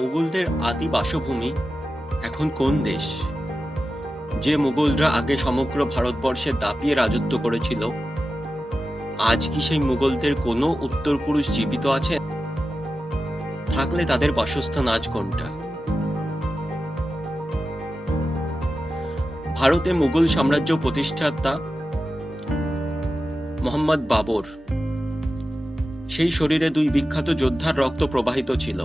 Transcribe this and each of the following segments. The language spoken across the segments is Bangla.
মুঘলদের আদি বাসভূমি এখন কোন দেশ? যে মুঘলরা আগে সমগ্র ভারতবর্ষে দাপিয়ে রাজত্ব করেছিল, আজ কি সেই মুঘলদের কোনো উত্তরপুরুষ জীবিত আছে? থাকলে তাদের বাসস্থান আজ কোনটা? ভারতে মুঘল সাম্রাজ্য প্রতিষ্ঠাতা মোহাম্মদ বাবর, সেই শরীরে দুই বিখ্যাত যোদ্ধার রক্ত প্রবাহিত ছিল।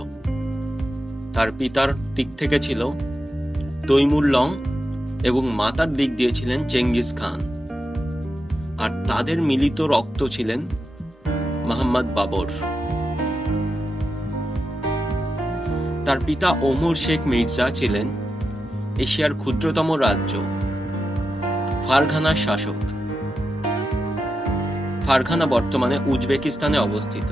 তার পিতার দিক থেকে ছিল তৈমুর লং এবং মাতার দিক দিয়ে ছিলেন চেঙ্গিস খান, আর তাদের মিলিত রক্ত ছিলেন মোহাম্মদ বাবর। তার পিতা ওমর শেখ মির্জা ছিলেন এশিয়ার ক্ষুদ্রতম রাজ্য ফারঘানার শাসক। ফারঘানা বর্তমানে উজবেকিস্তানে অবস্থিত,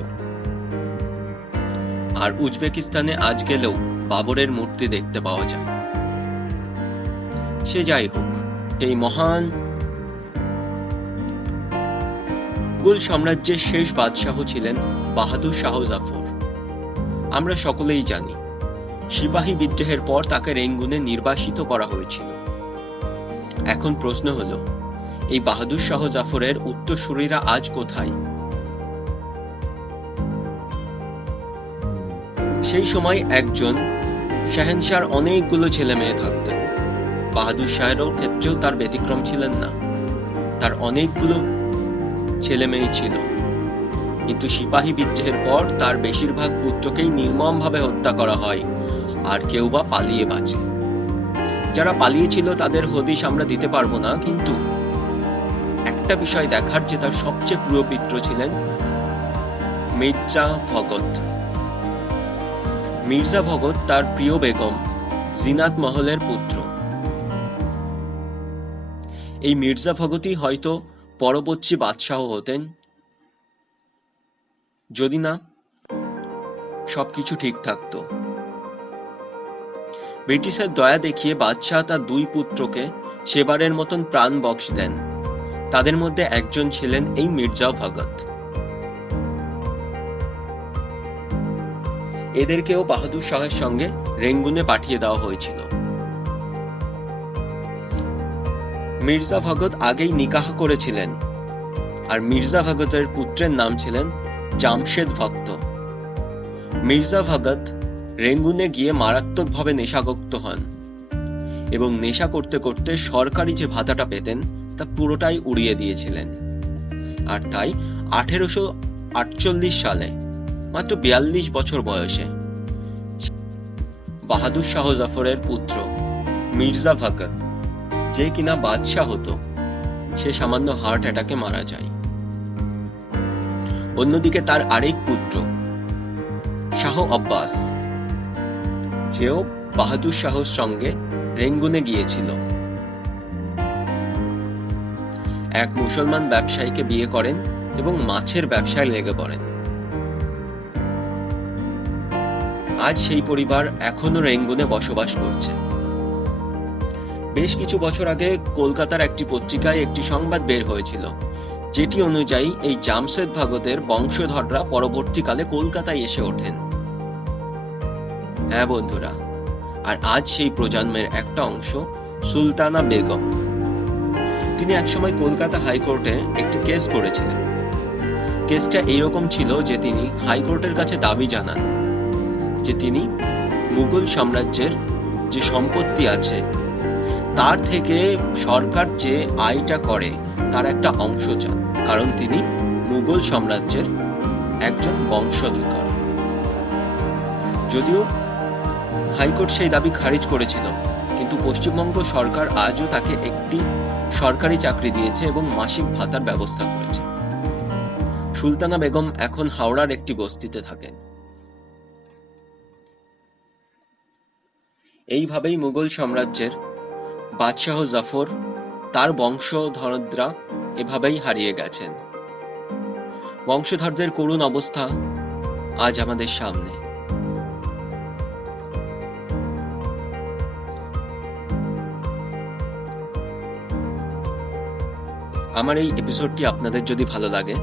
আর উজবেকিস্তানে আজ গেলেও বাবরের মূর্তি দেখতে পাওয়া যায়। সে যাই হোক, এই মহান মুঘল সাম্রাজ্যের শেষ বাদশাহ ছিলেন বাহাদুর শাহ জাফর। আমরা সকলেই জানি, সিপাহী বিদ্রোহের পর তাকে রেঙ্গুনে নির্বাসিত করা হয়েছিল। এখন প্রশ্ন হলো, এই বাহাদুর শাহ জাফরের উত্তরসূরিরা আজ কোথায়? সেই সময় একজন শাহেনশাহর অনেকগুলো ছেলে মেয়ে থাকতেন। বাহাদুর শাহেরও ক্ষেত্রেও তার ব্যতিক্রম ছিলেন না, তার অনেকগুলো ছেলে মেয়ে ছিল। কিন্তু সিপাহী বিদ্রোহের পর তার বেশিরভাগ পুত্রকেই নির্মমভাবে হত্যা করা হয়, আর কেউ বা পালিয়ে বাঁচে। যারা পালিয়েছিল তাদের হদিশ আমরা দিতে পারবো না, কিন্তু একটা বিষয় দেখার, যে তার সবচেয়ে প্রিয় পুত্র ছিলেন মির্জা ভগত। মির্জা ভগত তার প্রিয় বেগম জিনাত মহলের পুত্র। এই মির্জা ভগতই হয়তো পরবর্তী বাদশাহ হতেন, যদি না সবকিছু ঠিক থাকতো। ব্রিটিশের দয়া দেখিয়ে বাদশাহ তার দুই পুত্রকে সেবারের মতন প্রাণ বক্স দেন। তাদের মধ্যে একজন ছিলেন এই মির্জা ভগত। এদেরকেও বাহাদুর শাহের সঙ্গে রেঙ্গুনে পাঠিয়ে দেওয়া হয়েছিল। মির্জা ভগত আগেই নিকাহ করেছিলেন, আর মির্জা ভগতের পুত্রের নাম ছিলেন জামশেদ ভক্ত। মির্জা ভগত রেঙ্গুনে গিয়ে মারাত্মকভাবে নেশাগ্রস্ত হন এবং নেশা করতে করতে সরকারি যে ভাতাটা পেতেন তা পুরোটাই উড়িয়ে দিয়েছিলেন। আর তাই 1848 সালে, মাত্র 42 বছর বয়সে, বাহাদুর শাহ জাফরের পুত্র মির্জা ভগত, যে কিনা বাদশাহ হতো, সে সামান্য হার্ট অ্যাটাকে মারা যায়। অন্যদিকে তার আরেক পুত্র শাহ আব্বাস, যেও বাহাদুর শাহর সঙ্গে রেঙ্গুনে গিয়েছিল, এক মুসলমান ব্যবসায়ীকে বিয়ে করেন এবং মাছের ব্যবসায় লেগে পড়েন। আজ সেই পরিবার এখনো রেঙ্গুনে বসবাস করছে। বেশ কিছু বছর আগে কলকাতার একটি পত্রিকায় একটি সংবাদ বের হয়েছিল, যেটি অনুযায়ী এই জামশেদ ভগতের বংশধররা পরবর্তীকালে কলকাতায় এসে ওঠেন। হ্যাঁ বন্ধুরা, আর আজ সেই প্রজন্মের একটা অংশ সুলতানা বেগম। তিনি একসময় কলকাতা হাইকোর্টে একটি কেস করেছিলেন। কেসটা এইরকম ছিল যে তিনি হাইকোর্টের কাছে দাবি জানান যে তিনি মুঘল সাম্রাজ্যের যে সম্পত্তি আছে তার থেকে সরকার যে আয়টা করে তার একটা অংশ চান, কারণ তিনি মুঘল সাম্রাজ্যের একজন বংশধর। যদিও হাইকোর্ট সেই দাবি খারিজ করেছিল, কিন্তু পশ্চিমবঙ্গ সরকার আজও তাকে একটি সরকারি চাকরি দিয়েছে এবং মাসিক ভাতার ব্যবস্থা করেছে। সুলতানা বেগম এখন হাওড়ার একটি বস্তিতে থাকেন। এইভাবেই মুঘল সাম্রাজ্যের বাদশাহ জাফর, তার বংশধররা এভাবেই হারিয়ে গেছেন। বংশধরদের করুণ অবস্থা আজ আমাদের সামনে। আমার এই এপিসোডটি আপনাদের যদি ভালো লাগে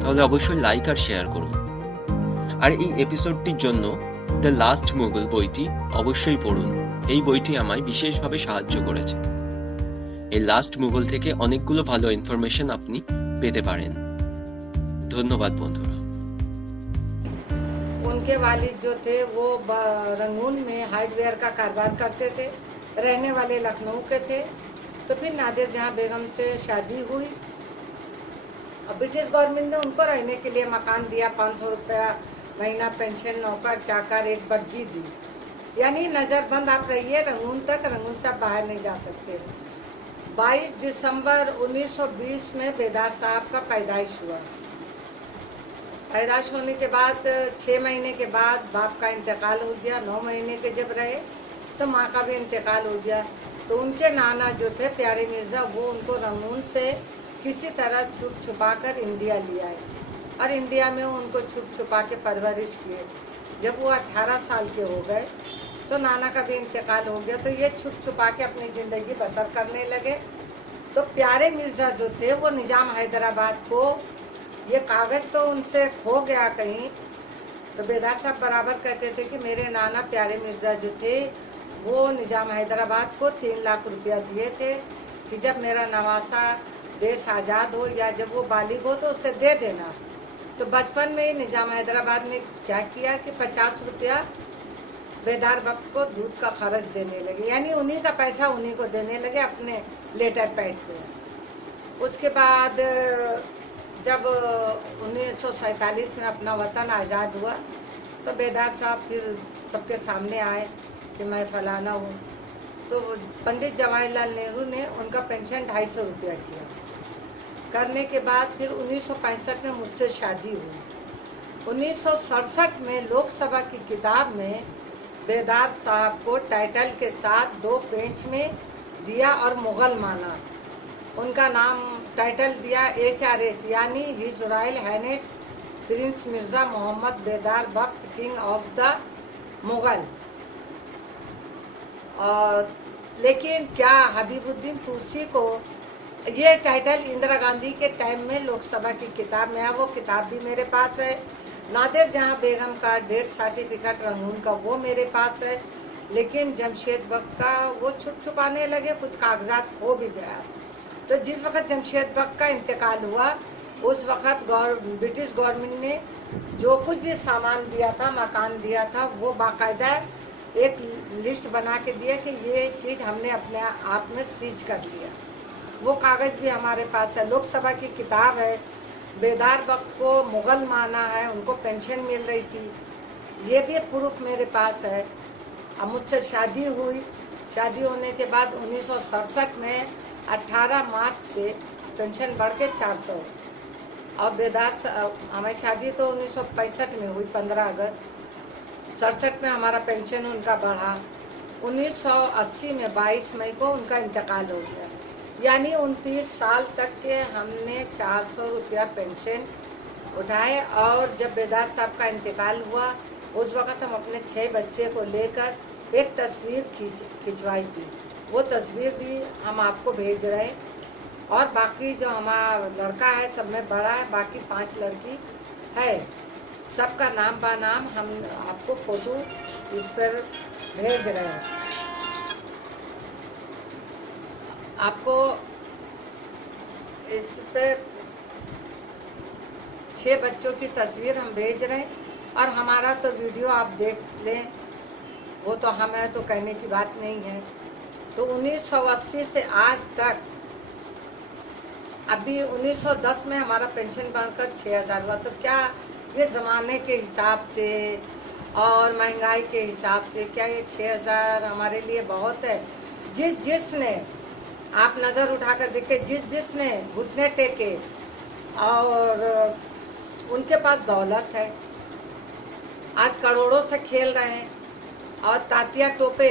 তাহলে অবশ্যই লাইক আর শেয়ার করুন। আর এই এপিসোডটির জন্য দ্য লাস্ট মুঘল বইটি অবশ্যই পড়ুন। এই বইটি আমায় বিশেষভাবে সাহায্য করেছে। এই লাস্ট মুঘল থেকে অনেকগুলো ভালো ইনফরমেশন আপনি পেতে পারেন। ধন্যবাদ বন্ধুরা। उनके वालिद जो थे वो रंगून में हार्डवेयर का कारोबार करते थे, रहने वाले लखनऊ के थे। तो फिर नादिर जहां बेगम से शादी हुई और ब्रिटिश गवर्नमेंट ने उनको रहने के लिए मकान दिया, 500 रुपया महीना पेंशन, नौकर चाकर, एक बग्गी दी। यानी नज़रबंद आप रहिए रंगून तक, रंगून से आप बाहर नहीं जा सकते। 22 दिसंबर 1920 में बेदार साहब का पैदाइश हुआ। पैदाइश होने के बाद 6 महीने के बाद बाप का इंतकाल हो गया। 9 महीने के जब रहे तो माँ का भी इंतकाल हो गया। तो उनके नाना जो थे प्यारे मिर्ज़ा, वो उनको रंगून से किसी तरह छुप छुपा कर इंडिया ले आए और इंडिया में उनको छुप छुपा के परवरिश किए। जब वो 18 साल के हो गए तो नाना का भी इंतकाल हो गया। तो ये छुप छुपा के अपनी ज़िंदगी बसर करने लगे। तो प्यारे मिर्ज़ा जो थे वो निज़ाम हैदराबाद को, ये कागज़ तो उनसे खो गया कहीं। तो बेदार साहब बराबर कहते थे कि मेरे नाना प्यारे मिर्ज़ा जो थे वो निज़ाम हैदराबाद को 3 लाख रुपया दिए थे कि जब मेरा नवासा देश आज़ाद हो या जब वो बालिग हो तो उसे दे देना। तो बचपन में ही निज़ाम हैदराबाद ने क्या किया कि 50 रुपया बेदार बख्त को दूध का खर्च देने लगे, यानी उन्हीं का पैसा उन्हीं को देने लगे अपने लेटर पैड पे। उसके बाद जब 1947 में अपना वतन आज़ाद हुआ तो बेदार साहब फिर सबके सामने आए कि मैं फलाना हूँ। तो पंडित जवाहरलाल नेहरू ने उनका पेंशन 250 रुपया किया। करने के बाद फिर 1965 में मुझसे शादी हुई। 1967 में लोकसभा की किताब में बेदार साहब को टाइटल के साथ 2 पेज में दिया और मुग़ल माना। उनका नाम टाइटल दिया HRH, यानी his royal highness prince Mirza Mohammad Bedar Bakht, king of the Mughal. और लेकिन क्या हबीबुद्दीन तुसी को ये टाइटल इंदिरा गांधी के टाइम में लोकसभा की किताब में है, वो किताब भी मेरे पास है। नादिर जहां बेगम का डेथ सर्टिफिकेट रंगून का वो मेरे पास है। लेकिन जमशेद बख्त का वो छुप छुपाने लगे, कुछ कागजात खो भी गया। तो जिस वक्त जमशेद बख्त का इंतकाल हुआ उस वक्त ब्रिटिश गवर्नमेंट ने जो कुछ भी सामान दिया था, मकान दिया था, वो बाकायदा एक लिस्ट बना के दिया कि ये चीज़ हमने अपने आप में सीज कर लिया। वो कागज़ भी हमारे पास है। लोकसभा की किताब है। बेदार बख्त को मुग़ल माना है, उनको पेंशन मिल रही थी, ये भी प्रूफ मेरे पास है। अब मुझसे शादी हुई। शादी होने के बाद 1967 में 18 मार्च से पेंशन बढ़ के 400। और बेदार हमारी शादी तो 1965 में हुई, 15 अगस्त। 67 में हमारा पेंशन उनका बढ़ा। 1980 में 22 मई को उनका इंतकाल हो गया। यानी 29 साल तक के हमने 400 रुपया पेंशन उठाए। और जब बेदार साहब का इंतकाल हुआ उस वक़्त हम अपने 6 बच्चे को लेकर एक तस्वीर खिंचवाई थी। वो तस्वीर भी हम आपको भेज रहे हैं। और बाकी जो हमारा लड़का है सब में बड़ा है, बाकी 5 लड़की है, सबका नाम बा नाम हम आपको फ़ोटो इस पर भेज रहे हैं। आपको इस पे 6 बच्चों की तस्वीर हम भेज रहे हैं। और हमारा तो वीडियो आप देख लें, वो तो हमें तो कहने की बात नहीं है। तो 1980 से आज तक, अभी 1910 में हमारा पेंशन बढ़कर 6000 हुआ। तो क्या ये ज़माने के हिसाब से और महंगाई के हिसाब से क्या ये 6000 हमारे लिए बहुत है? जिसने आप नज़र उठाकर देखें, जिसने घुटने टेके और उनके पास दौलत है, आज करोड़ों से खेल रहे हैं। और तात्या टोपे,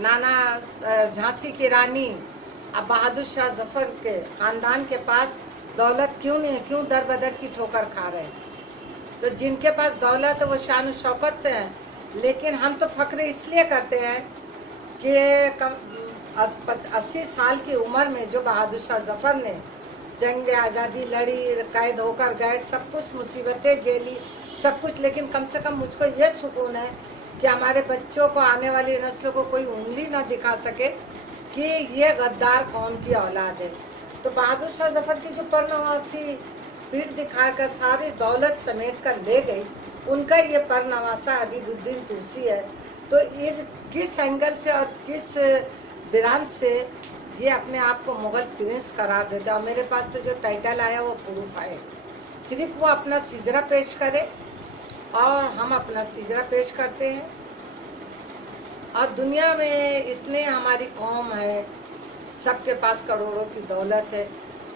नाना झांसी की रानी, अब बहादुर शाह जफर के ख़ानदान के पास दौलत क्यों नहीं है? क्यों दर बदर की ठोकर खा रहे हैं? तो जिनके पास दौलत है वो शान शौकत से हैं। लेकिन हम तो फ़ख्र इसलिए करते हैं कि 80 साल की उम्र में जो बहादुर शाह जफर ने जंग आज़ादी लड़ी, कैद होकर गए, सब कुछ मुसीबतें झेली, सब कुछ, लेकिन कम से कम मुझको ये सुकून है कि हमारे बच्चों को, आने वाली नस्लों को कोई उंगली ना दिखा सके कि ये गद्दार कौम की औलाद है। तो बहादुर शाह जफर की जो परनवासी पीठ दिखाकर सारी दौलत समेट कर ले गई, उनका ये परनवासा हबीबुद्दीन तुसी है। तो इस किस एंगल से और किस ब्रांच से ये अपने आप को मुगल प्रिंस करार देता है। और मेरे पास तो जो टाइटल आया वो प्रूफ है, सिर्फ वो अपना सिजरा पेश करे और हम अपना सिजरा पेश करते हैं। और दुनिया में इतने हमारी कौम है, सबके पास करोड़ों की दौलत है,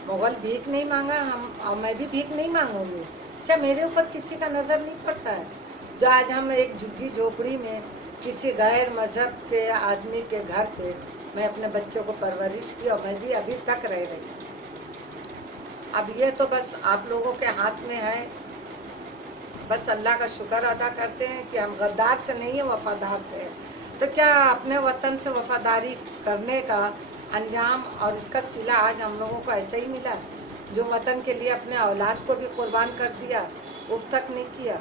मुगल भीख नहीं मांगा, हम और मैं भी भीख नहीं मांगूंगी। क्या मेरे ऊपर किसी का नज़र नहीं पड़ता है? जो आज हम एक झुग्गी झोपड़ी में किसी गैर मजहब के आदमी के घर पे मैं अपने बच्चों को परवरिश की और मैं भी अभी तक रह रही। अब ये तो बस आप लोगों के हाथ में है। बस अल्लाह का शुक्र अदा करते हैं कि हम गद्दार से नहीं है, वफादार से है। तो क्या अपने वतन से वफादारी करने का अंजाम और इसका सिला आज हम लोगों को ऐसा ही मिला, जो वतन के लिए अपने औलाद को भी कुर्बान कर दिया, उफ तक नहीं किया।